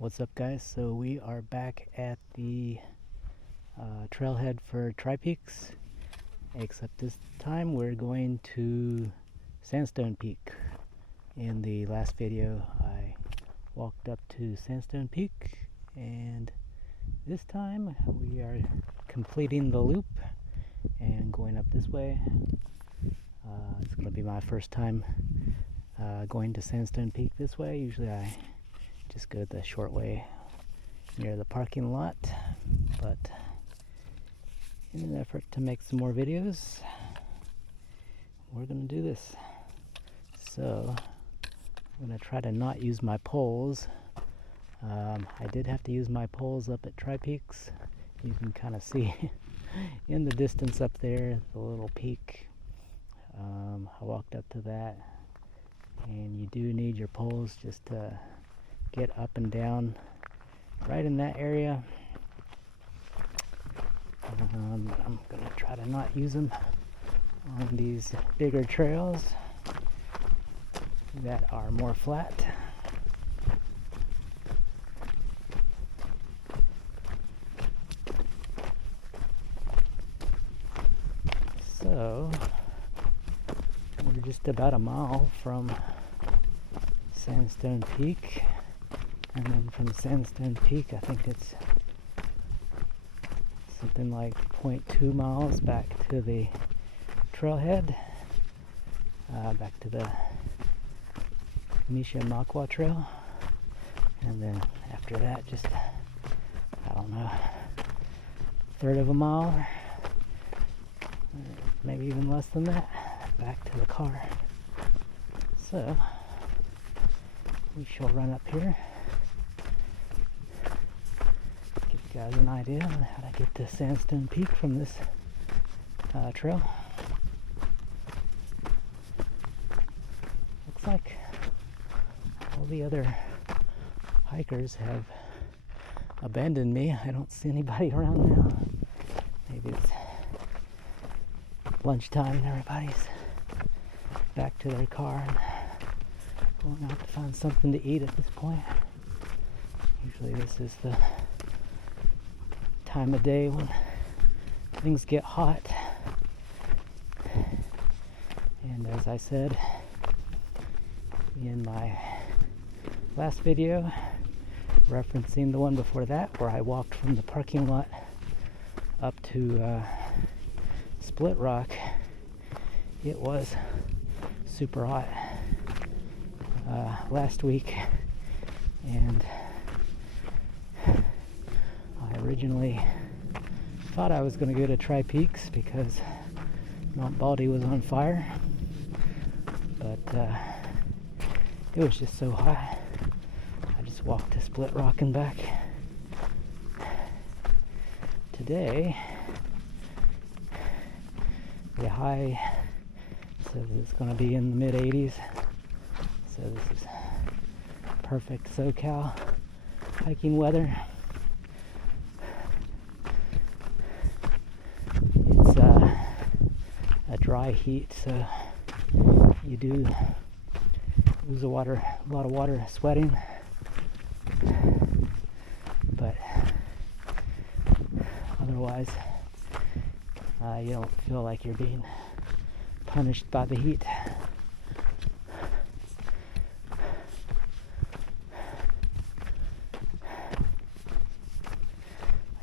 What's up, guys? So we are back at the trailhead for Tri-Peaks, except this time we're going to Sandstone Peak. In the last video I walked up to Sandstone Peak, and this time we are completing the loop and going up this way. It's going to be my first time going to Sandstone Peak this way. Usually I just go the short way near the parking lot, but in an effort to make some more videos, we're going to do this. So I'm going to try to not use my poles. I did have to use my poles up at Tri-Peaks. You can kind of see in the distance up there the little peak. I walked up to that, and you do need your poles just to get up and down right in that area. I'm going to try to not use them on these bigger trails that are more flat. So we're just about a mile from Sandstone Peak, and then from Sandstone Peak I think it's something like 0.2 miles back to the trailhead, back to the Misha Makwa Trail, and then after that just, I don't know, third of a mile, maybe even less than that, back to the car. So we shall run up here, give you guys an idea on how to get to Sandstone Peak from this trail. Looks like all the other hikers have abandoned me. I don't see anybody around now. Maybe it's lunchtime and everybody's back to their car and going out to find something to eat at this point. Usually this is the time of day when things get hot. And as I said in my last video, referencing the one before that where I walked from the parking lot up to Split Rock, it was super hot last week, and I originally thought I was going to go to Tri-Peaks because Mount Baldy was on fire, but it was just so hot I just walked to Split Rock and back. Today the high says it's going to be in the mid 80s, so this is perfect SoCal hiking weather. It's a dry heat, so you do lose a lot of water sweating, but otherwise you don't feel like you're being punished by the heat. I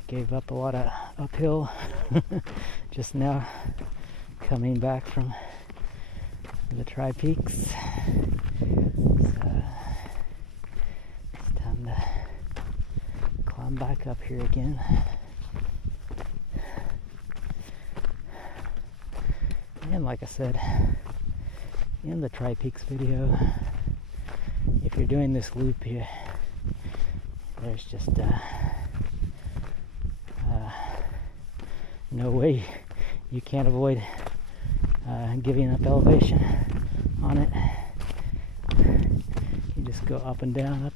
gave up a lot of uphill just now coming back from the Tri-Peaks. So it's time to climb back up here again. And like I said in the Tri-Peaks video, if you're doing this loop here, there's just no way you can't avoid giving up elevation on it. You just go up and down,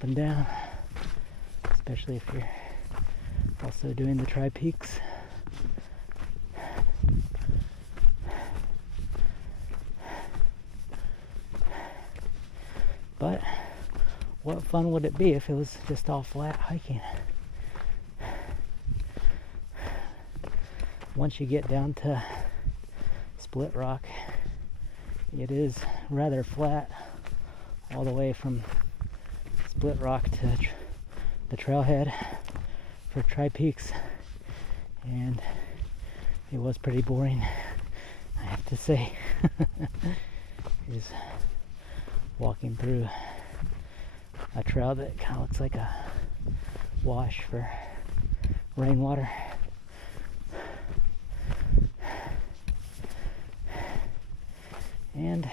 especially if you're also doing the Tri-Peaks. But what fun would it be if it was just all flat hiking? Once you get down to Split Rock, it is rather flat all the way from Split Rock to the Trailhead for Tri-Peaks, and it was pretty boring, I have to say. Just walking through a trail that kind of looks like a wash for rainwater. And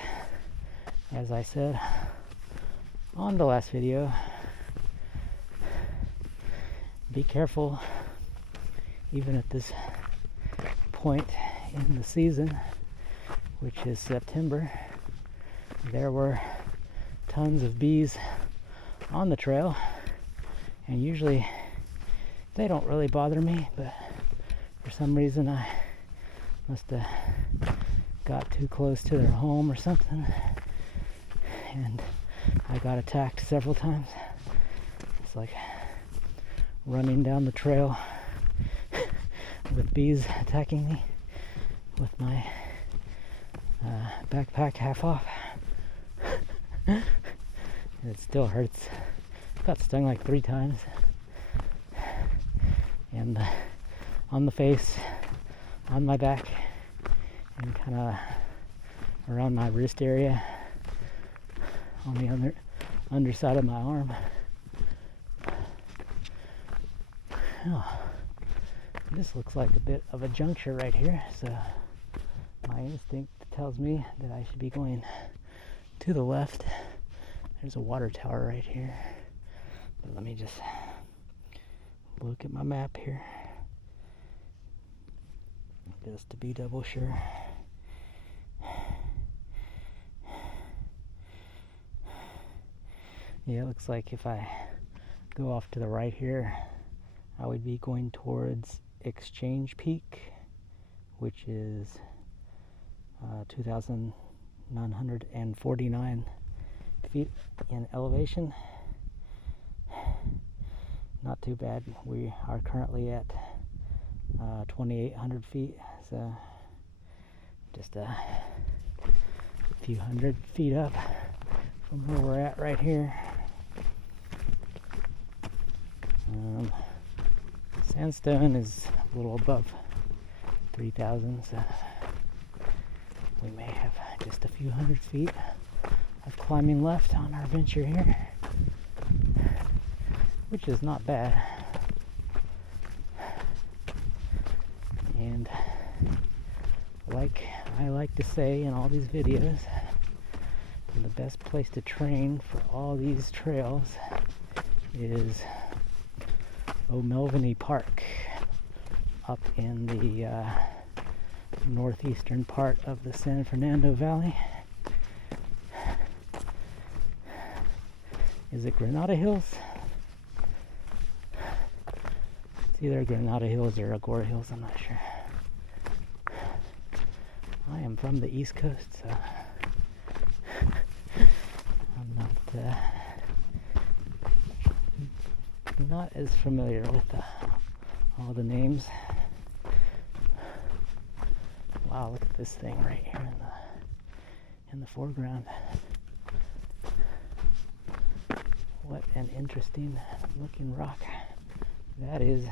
as I said on the last video, be careful even at this point in the season, which is September. There were tons of bees on the trail, and usually they don't really bother me, but for some reason I must have got too close to their home or something, and I got attacked several times. It's like running down the trail with bees attacking me with my backpack half off. It still hurts. Got stung like 3 times, and on the face, on my back, and kind of around my wrist area, on the underside of my arm. Oh, this looks like a bit of a juncture right here, so my instinct tells me that I should be going to the left. There's a water tower right here, but let me just look at my map here just to be double sure. Yeah, it looks like if I go off to the right here, I would be going towards Exchange Peak, which is 2,949 feet in elevation. Not too bad. We are currently at 2,800 feet, so just a few hundred feet up from where we're at right here. Sandstone is a little above 3,000, so we may have just a few hundred feet of climbing left on our venture here, which is not bad. And like I like to say in all these videos, the best place to train for all these trails is O'Melveny Park up in the northeastern part of the San Fernando Valley. Is it Granada Hills? It's either Granada Hills or Agora Hills, I'm not sure. I am from the East Coast, so I'm not as familiar with all the names. Wow, look at this thing right here in the foreground. What an interesting looking rock that is.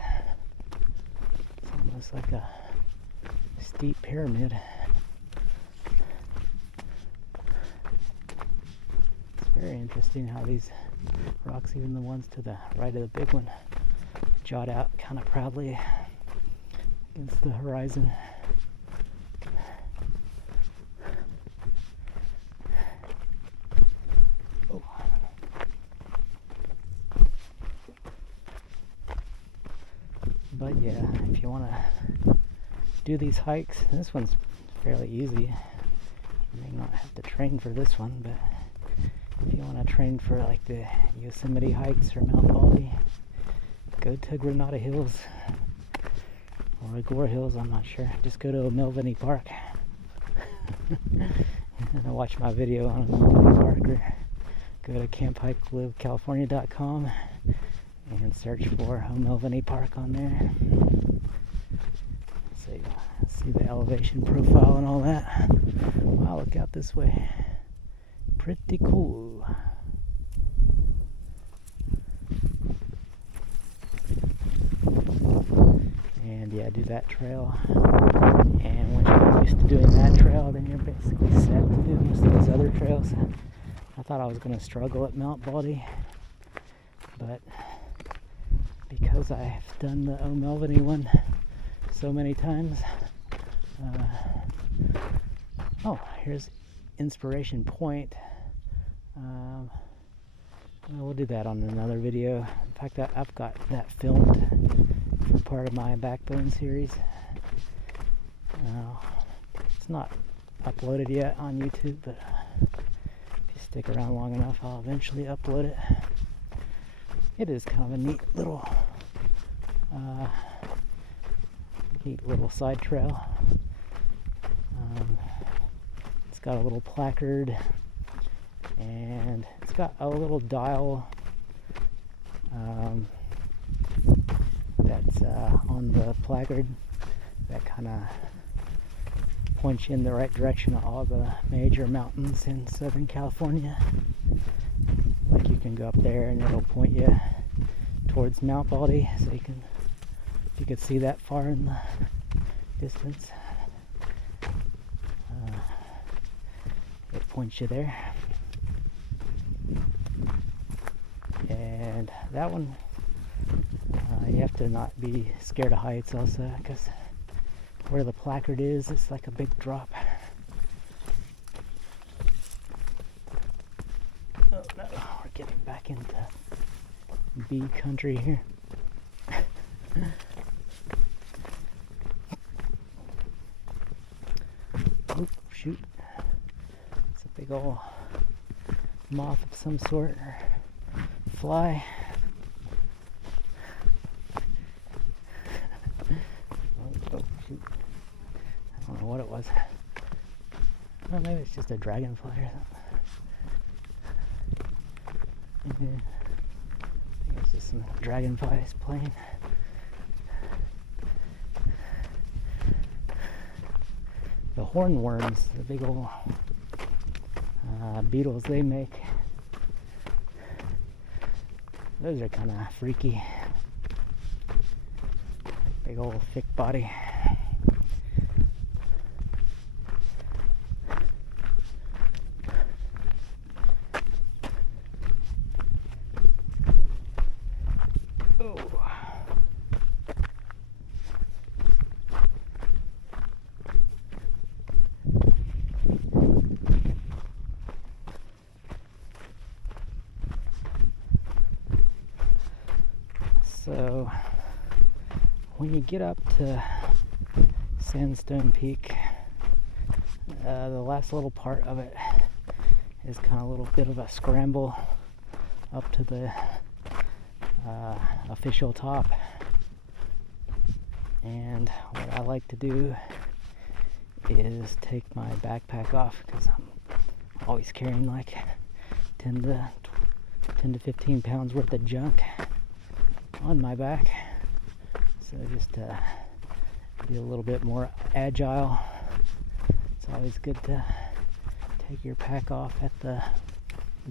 It's almost like a steep pyramid. It's very interesting how these rocks, even the ones to the right of the big one, jut out kind of proudly against the horizon. Oh. But yeah, if you want to do these hikes, this one's fairly easy. You may not have to train for this one, but if you want to train for like the Yosemite hikes or Mount Baldy, go to Granada Hills or Agora Hills, I'm not sure. Just go to O'Melveny Park and watch my video on O'Melveny Park or go to camphikelive.california.com and search for O'Melveny Park on there. So you see the elevation profile and all that. Wow, look out this way. Pretty cool. And yeah, do that trail. And when you're used to doing that trail, then you're basically set to do most of those other trails. I thought I was going to struggle at Mount Baldy, but because I've done the O'Melveny one so many times. Oh, here's Inspiration Point. We'll do that on another video. In fact, I've got that filmed for part of my Backbone series. It's not uploaded yet on YouTube, but if you stick around long enough, I'll eventually upload it. It is kind of a neat little side trail. It's got a little placard, and it's got a little dial that's on the placard that kind of points you in the right direction of all the major mountains in Southern California. Like you can go up there and it'll point you towards Mount Baldy, so you can see that far in the distance. It points you there. And that one, you have to not be scared of heights also, because where the placard is, it's like a big drop. Oh no, we're getting back into bee country here. Oh shoot, it's a big old moth of some sort, or fly. Oh shoot, I don't know what it was. Oh, maybe it's just a dragonfly or something. I think it's just some dragonflies playing. The hornworms, the big old beetles they make, those are kind of freaky. Big old thick body. Oh. So when you get up to Sandstone Peak, the last little part of it is kind of a little bit of a scramble up to the official top. And what I like to do is take my backpack off, because I'm always carrying like 10 to 15 pounds worth of junk on my back. So just to be a little bit more agile, it's always good to take your pack off at the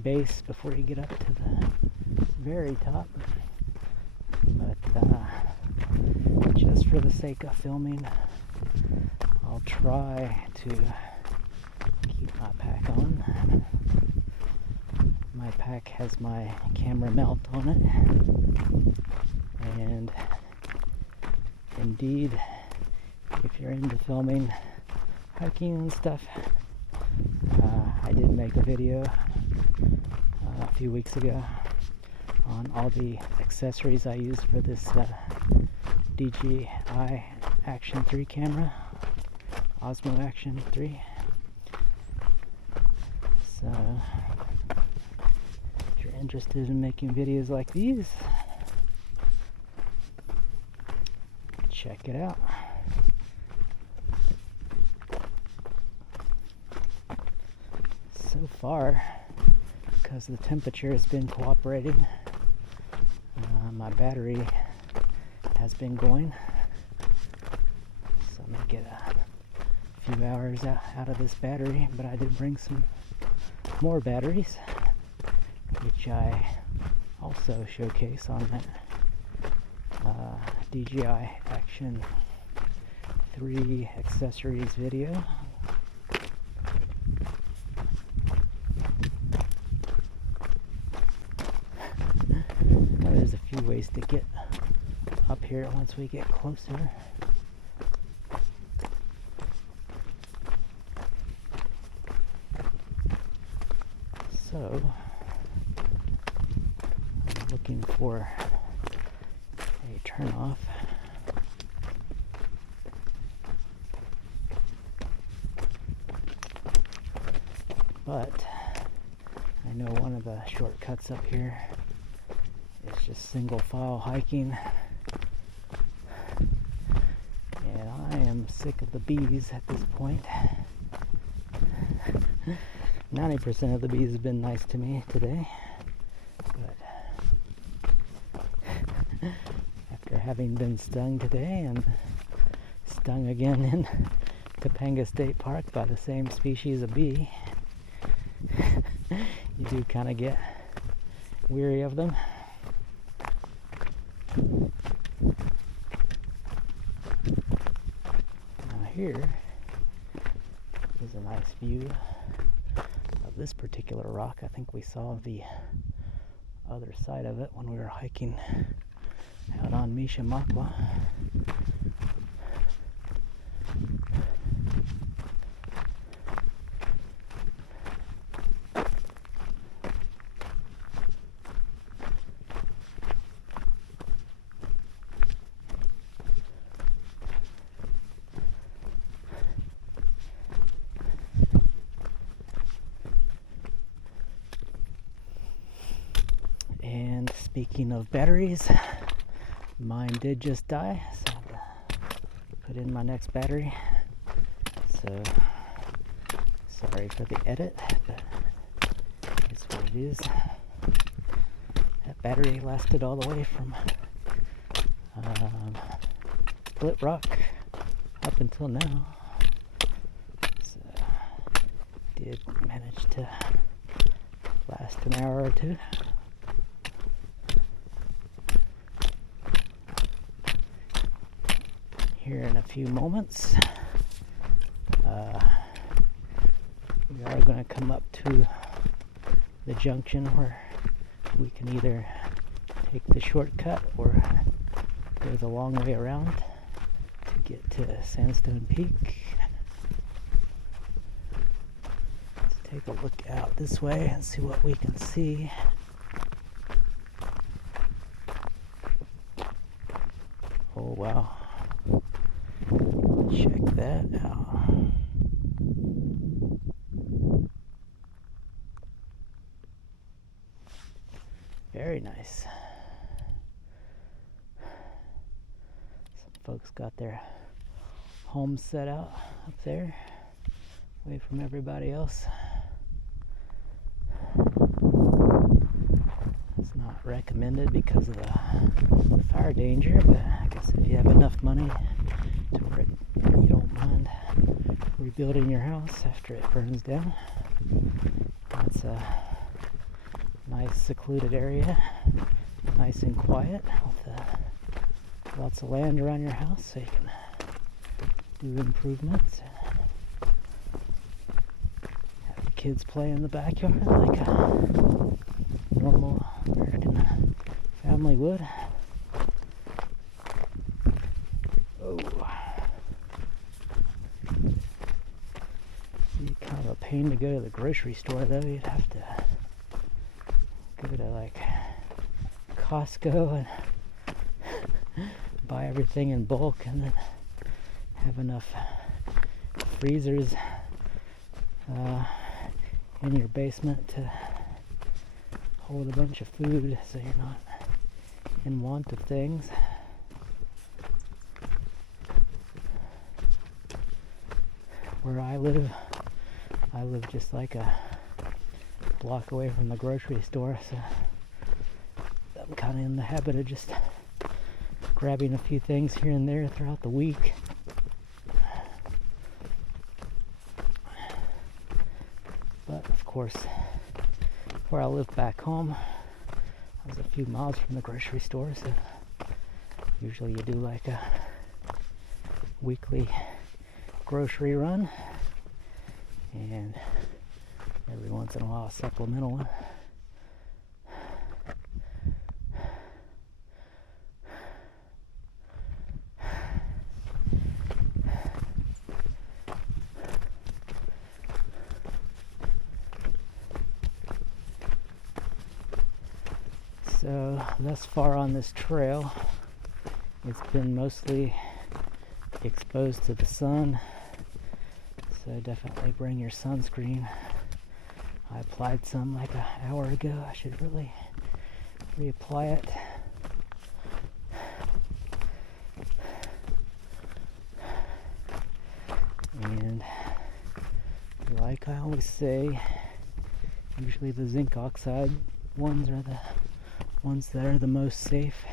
base before you get up to the very top. But just for the sake of filming, I'll try to keep my pack on. My pack has my camera mount on it, and indeed, if you're into filming hiking and stuff, I did make a video a few weeks ago on all the accessories I use for this DJI Action 3 camera, Osmo Action 3. So if you're interested in making videos like these, check it out. So far, because the temperature has been cooperating. My battery has been going, so I'm going to get a few hours out of this battery, but I did bring some more batteries, which I also showcase on that DJI Action 3 accessories video. There's a few ways to get up here once we get closer. So, I'm looking for a turnoff. But I know one of the shortcuts up here is just single file hiking, and I am sick of the bees at this point. 90% of the bees have been nice to me today, but after having been stung today and stung again in Topanga State Park by the same species of bee, you do kind of get weary of them. Now here is a nice view of this particular rock. I think we saw the other side of it when we were hiking out on Mishamakwa. And speaking of batteries, mine did just die, so I had to put in my next battery. So sorry for the edit, but it's what it is. That battery lasted all the way from Split Rock up until now. So did manage to last an hour or two. Here in a few moments, we are going to come up to the junction where we can either take the shortcut or go the long way around to get to Sandstone Peak. Let's take a look out this way and see what we can see. Oh wow. Check that out. Very nice. Some folks got their home set out up there, away from everybody else. It's not recommended because of the fire danger, but I guess if you have enough money to where you don't mind rebuilding your house after it burns down, that's a nice secluded area, nice and quiet, with lots of land around your house so you can do improvements, have the kids play in the backyard like a normal American family would. Oh, it'd be kind of a pain to go to the grocery store though. You'd have to go to like Costco and buy everything in bulk and then have enough freezers in your basement to hold a bunch of food so you're not in want of things. Where I live just like a block away from the grocery store, so I'm kind of in the habit of just grabbing a few things here and there throughout the week. But of course, where I live back home, I was a few miles from the grocery store, so usually you do like a weekly grocery run, and every once in a while a supplemental one. So thus far on this trail, it's been mostly exposed to the sun, so definitely bring your sunscreen. I applied some like an hour ago. I should really reapply it. And like I always say, usually the zinc oxide ones are the ones that are the most safe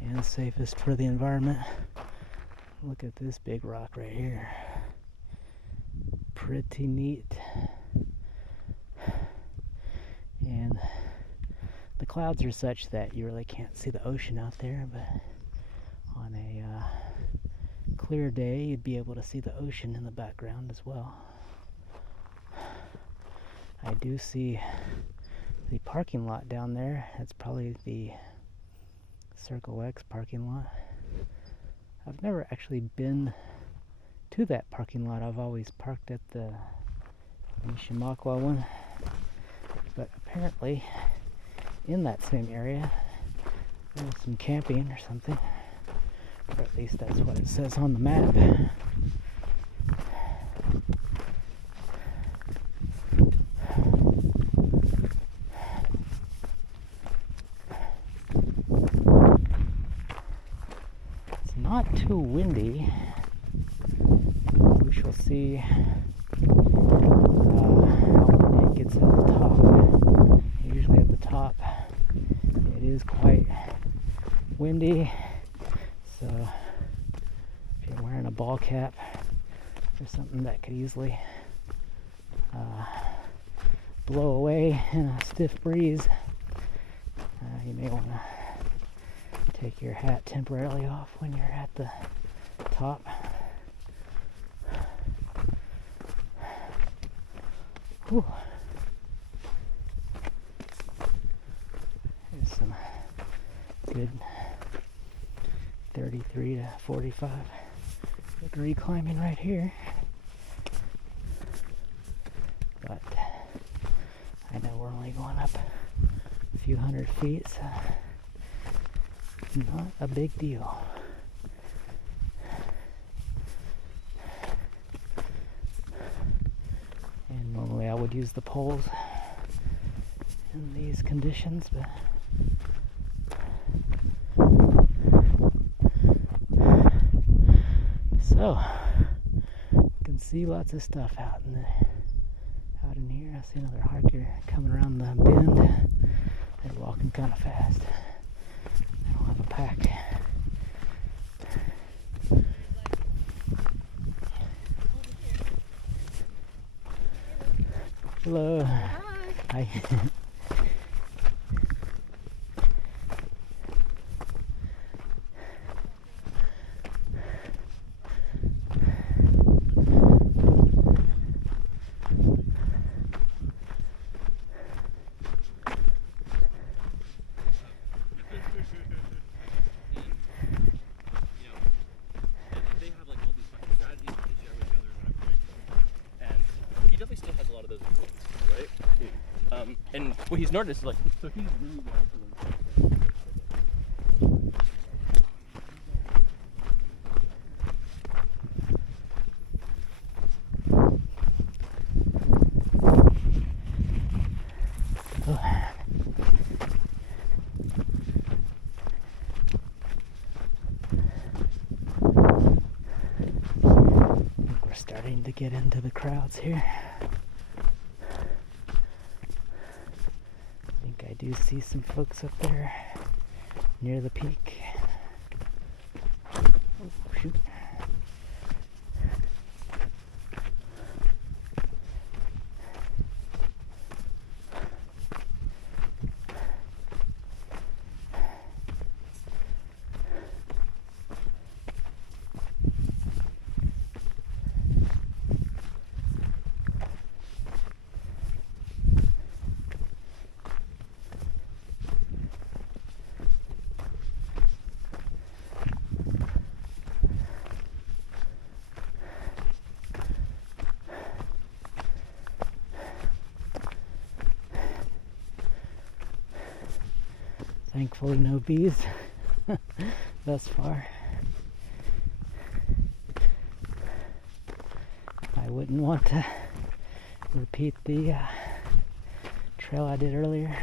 and safest for the environment. Look at this big rock right here. Pretty neat. And the clouds are such that you really can't see the ocean out there, but on a clear day you'd be able to see the ocean in the background as well. I do see the parking lot down there. That's probably the Circle X parking lot. I've never actually been to that parking lot. I've always parked at the Nishimakwa one, but apparently in that same area there's some camping or something, or at least that's what it says on the map. It's not too windy. We shall see how windy it gets at the top. Usually at the top it is quite windy, so if you're wearing a ball cap or something that could easily blow away in a stiff breeze, you may want to take your hat temporarily off when you're at the top. Whew. There's some good 33 to 45 degree climbing right here. But I know we're only going up a few hundred feet, so not a big deal. And normally I would use the poles in these conditions, but so you can see lots of stuff out in here. I see another hiker coming around the bend. They're walking kind of fast. They don't have a pack. Hello. Hi. And what he's noticed is like, so he's really well We're starting to get into the crowds here. do see some folks up there near the peak. Oh, shoot. Thankfully no bees thus far. I wouldn't want to repeat the trail I did earlier.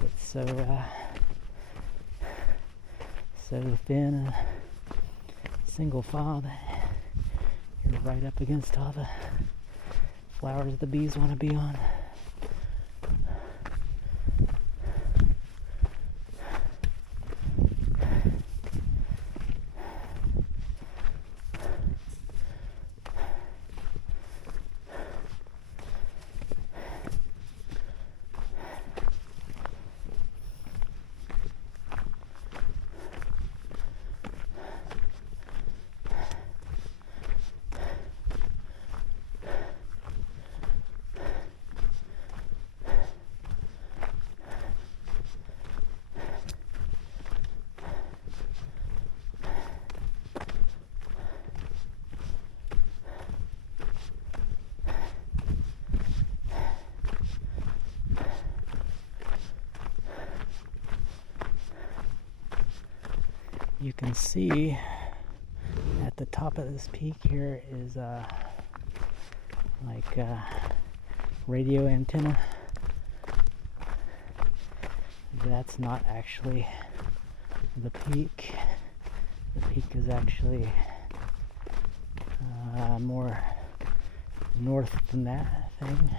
It's so thin and single file that you're right up against all the flowers the bees want to be on. You can see at the top of this peak here is like a radio antenna. That's not actually the peak. The peak is actually more north than that thing.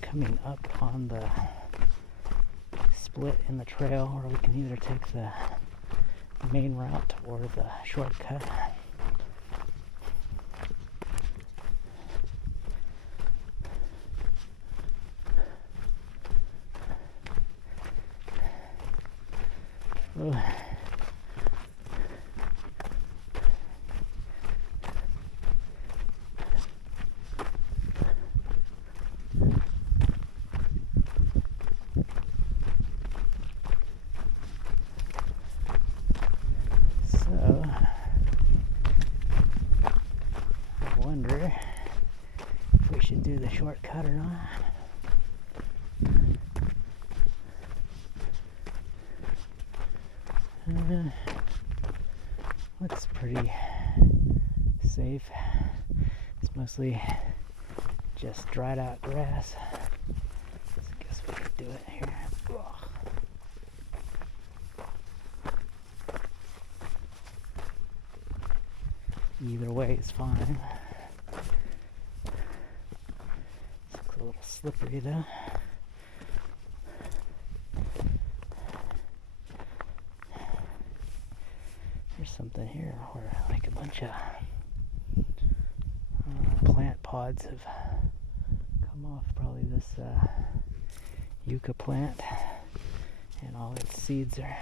Coming up on the split in the trail where we can either take the main route or the shortcut. Oh. Do the shortcut or not. Looks pretty safe. It's mostly just dried out grass. So I guess we could do it here. Either way is fine. A little slippery though. There's something here where like a bunch of plant pods have come off. Probably this yucca plant, and all its seeds are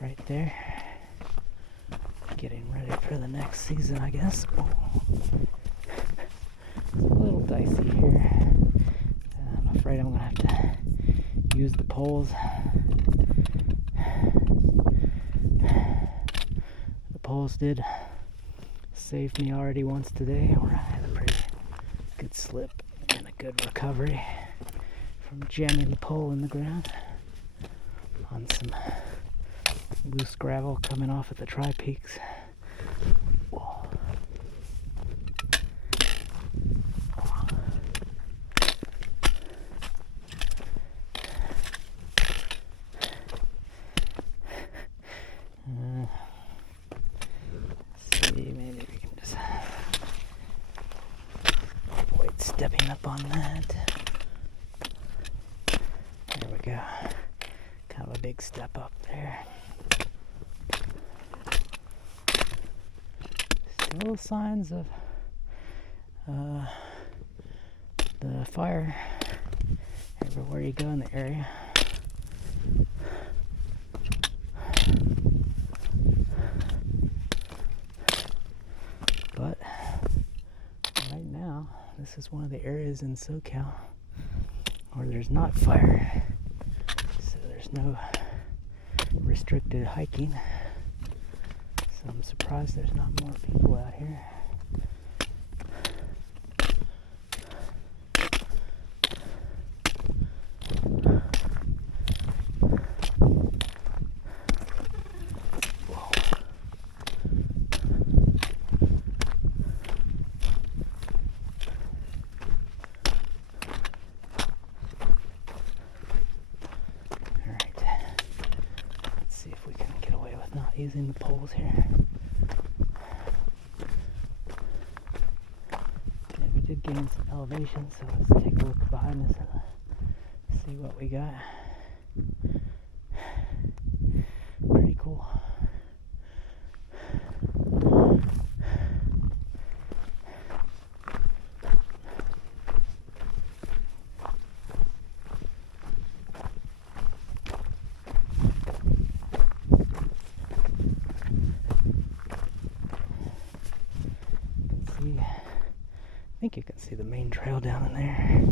right there, getting ready for the next season, I guess. Oh. It's a little dicey here. I'm afraid I'm going to have to use the poles. The poles did save me already once today, where I had a pretty good slip and a good recovery from jamming the pole in the ground on some loose gravel coming off at the tri-peaks. stepping up on that. There we go. Kind of a big step up there. Still signs of the fire everywhere you go in the area. But right now, this is one of the areas in SoCal where there's not fire, so there's no restricted hiking. So I'm surprised there's not more people out here. Using the poles here. Yeah, we did gain some elevation, so let's take a look behind us and see what we got. Pretty cool. I think you can see the main trail down in there.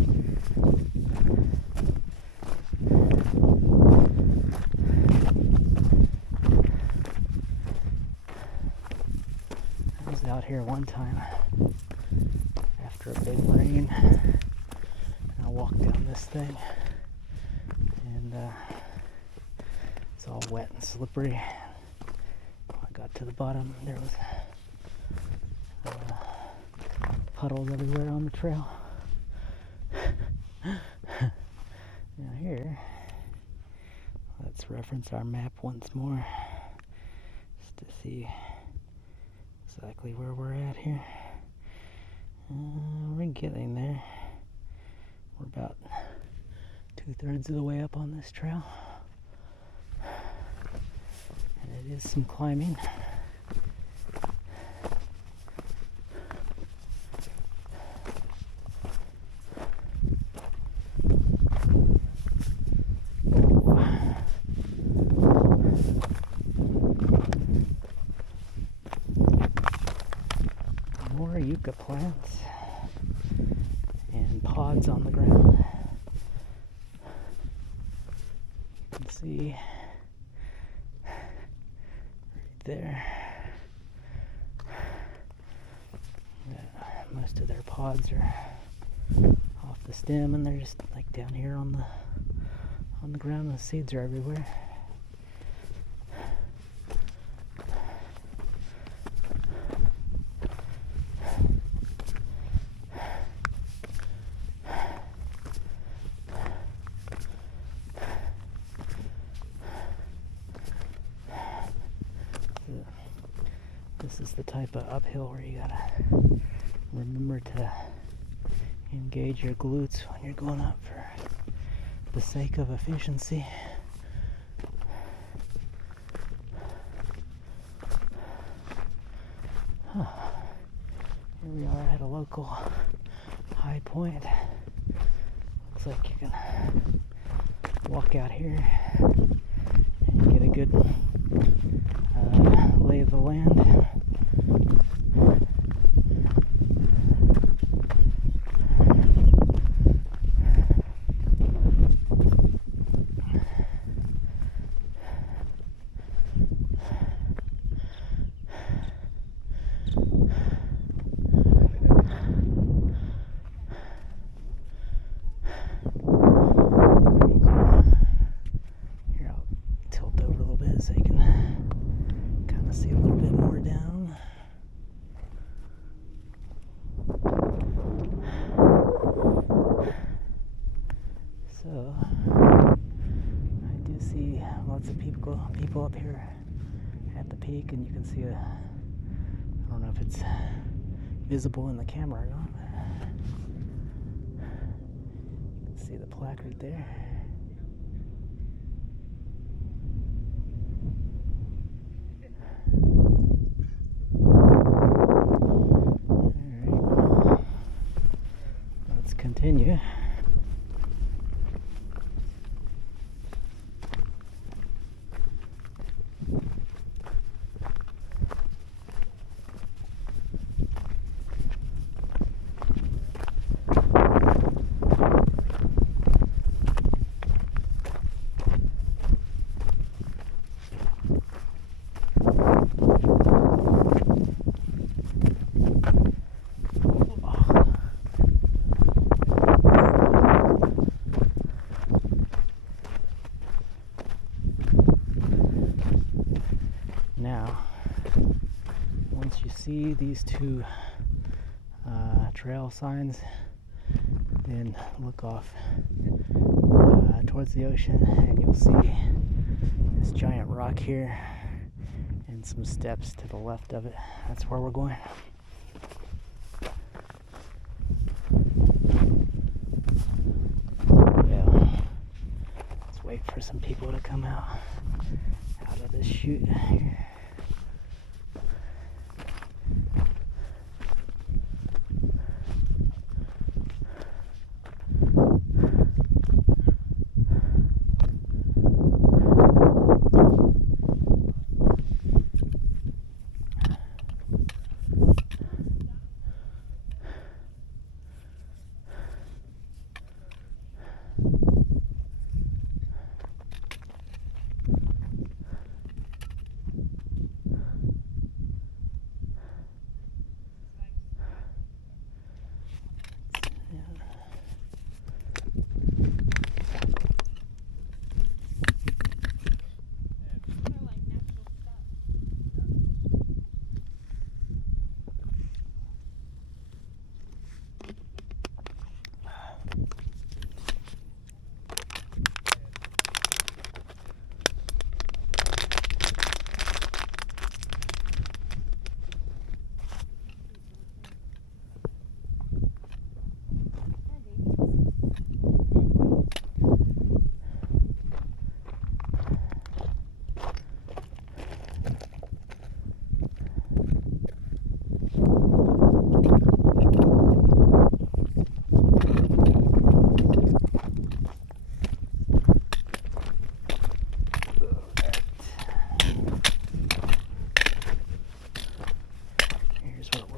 I was out here one time after a big rain. I walked down this thing and it's all wet and slippery. When I got to the bottom, there was puddles everywhere on the trail. Now here, let's reference our map once more just to see exactly where we're at here. We're getting there. We're about 2/3 of the way up on this trail. And it is some climbing. More yucca plants and pods on the ground. You can see right there that most of their pods are off the stem, and they're just like down here on the ground. The seeds are everywhere. This is the type of uphill where you gotta remember to engage your glutes when you're going up for the sake of efficiency. Huh. Here we are at a local high point. Looks like you can walk out here and get a good lay of the land. So you can kind of see a little bit more down. So I do see lots of people up here at the peak, and you can see I don't know if it's visible in the camera or not. See the placard there. Alright, let's continue. Now, once you see these two trail signs, then look off towards the ocean and you'll see this giant rock here and some steps to the left of it. That's where we're going. Yeah. Let's wait for some people to come out of this chute here.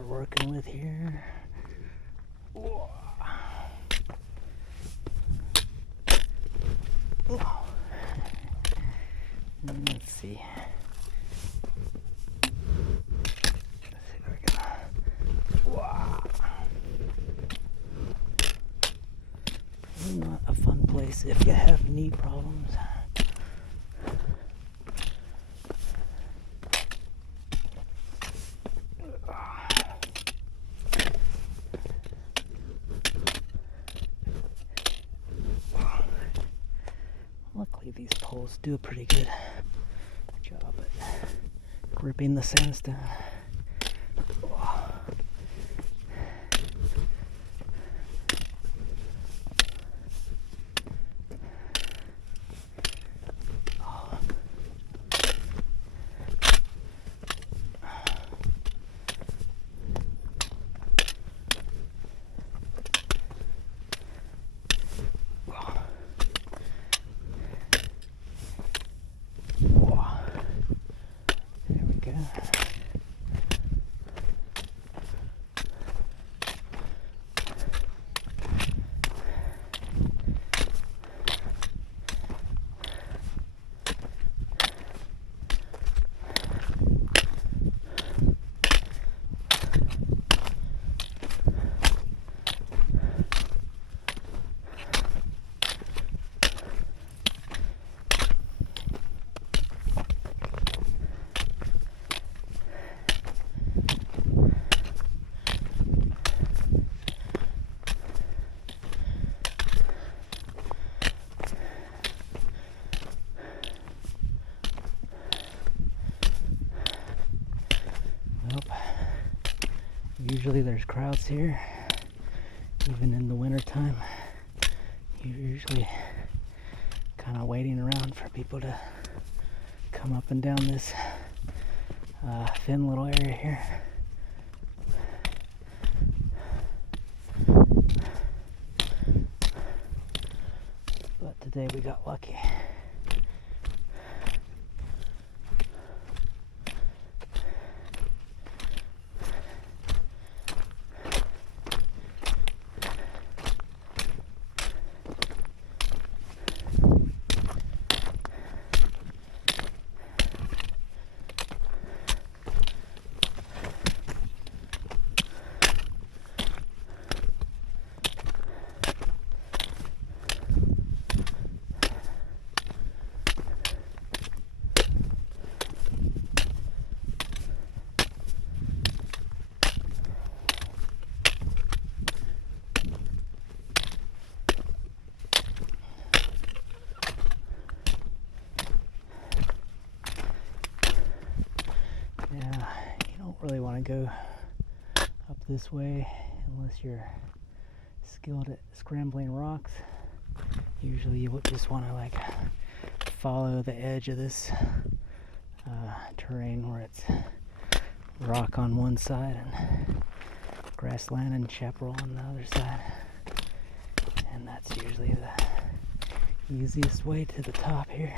Working with here. Whoa. Whoa. Let's see. There we go. Wow. Not a fun place if you have knee problems. Luckily these poles do a pretty good job at gripping the sandstone. Usually there's crowds here, even in the winter time. You're usually kind of waiting around for people to come up and down this thin little area here. But today we got lucky. Yeah, you don't really want to go up this way unless you're skilled at scrambling rocks. Usually you would just want to like follow the edge of this terrain where it's rock on one side and grassland and chaparral on the other side. And that's usually the easiest way to the top here.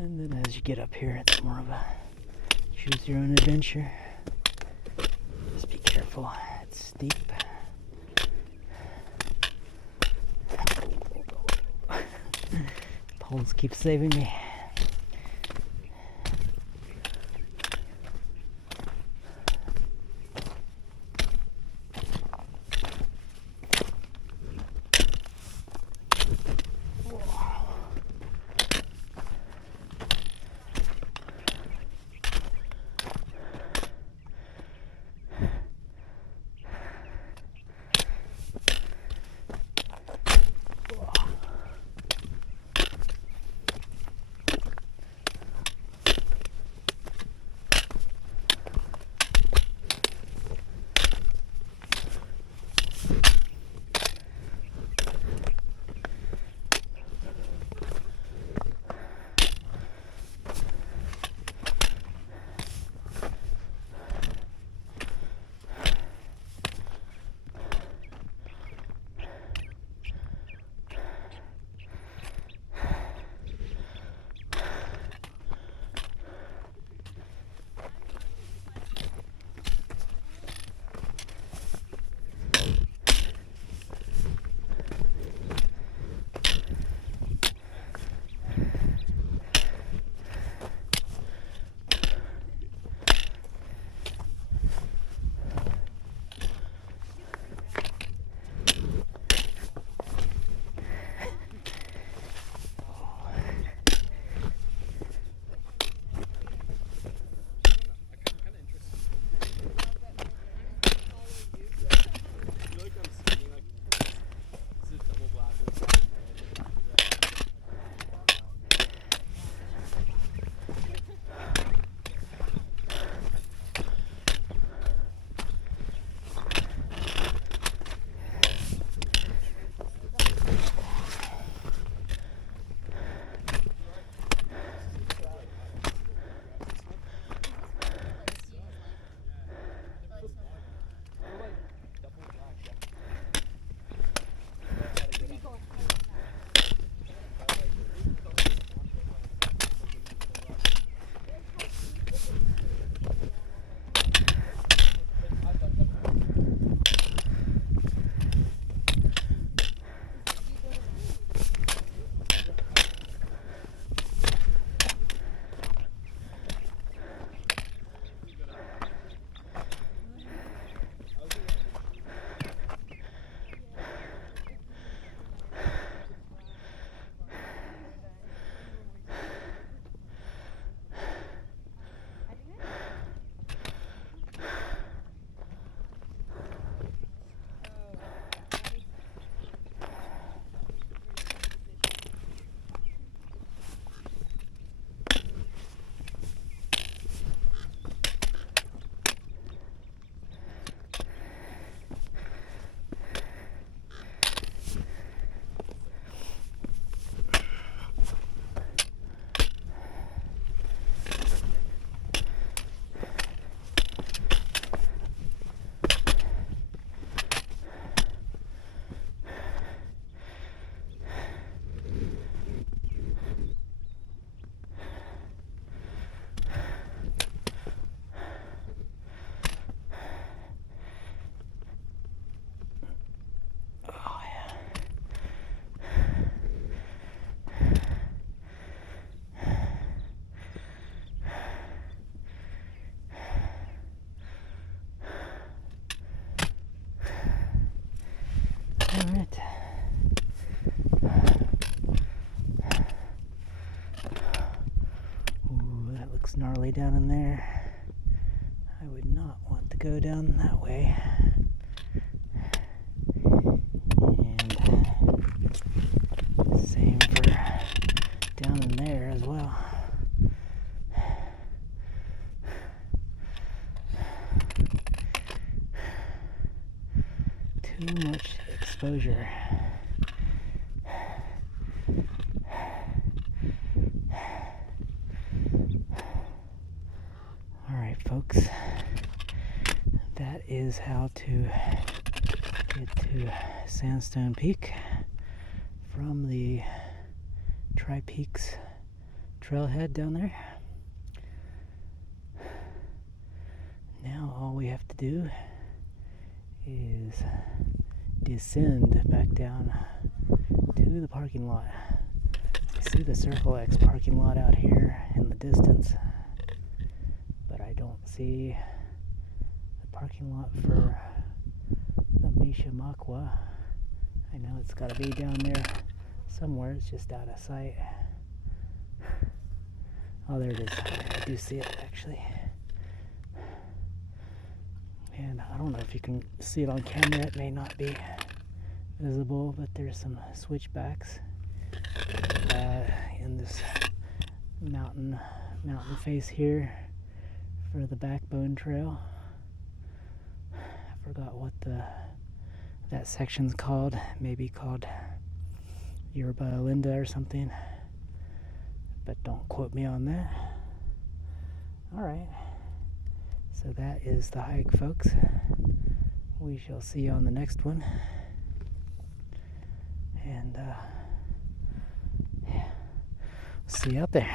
And then as you get up here, it's more of a choose your own adventure. Just be careful, it's steep. Poles keep saving me. way down in there. I would not want to go down that way. And same for down in there as well. Too much exposure. Alright, folks, that is how to get to Sandstone Peak from the Tri-Peaks Trailhead down there. Now all we have to do is descend back down to the parking lot. I see the Circle X parking lot out here in the distance, but I don't see the parking lot for the Misha Makwa. I know it's got to be down there somewhere, it's just out of sight. Oh, there it is. I do see it actually. And I don't know if you can see it on camera, it may not be visible, but there's some switchbacks in this mountain face here for the Backbone Trail. I forgot what that section's called, maybe called Yerba Linda or something, but don't quote me on that. Alright, so that is the hike, folks. We shall see you on the next one. And yeah, see you out there.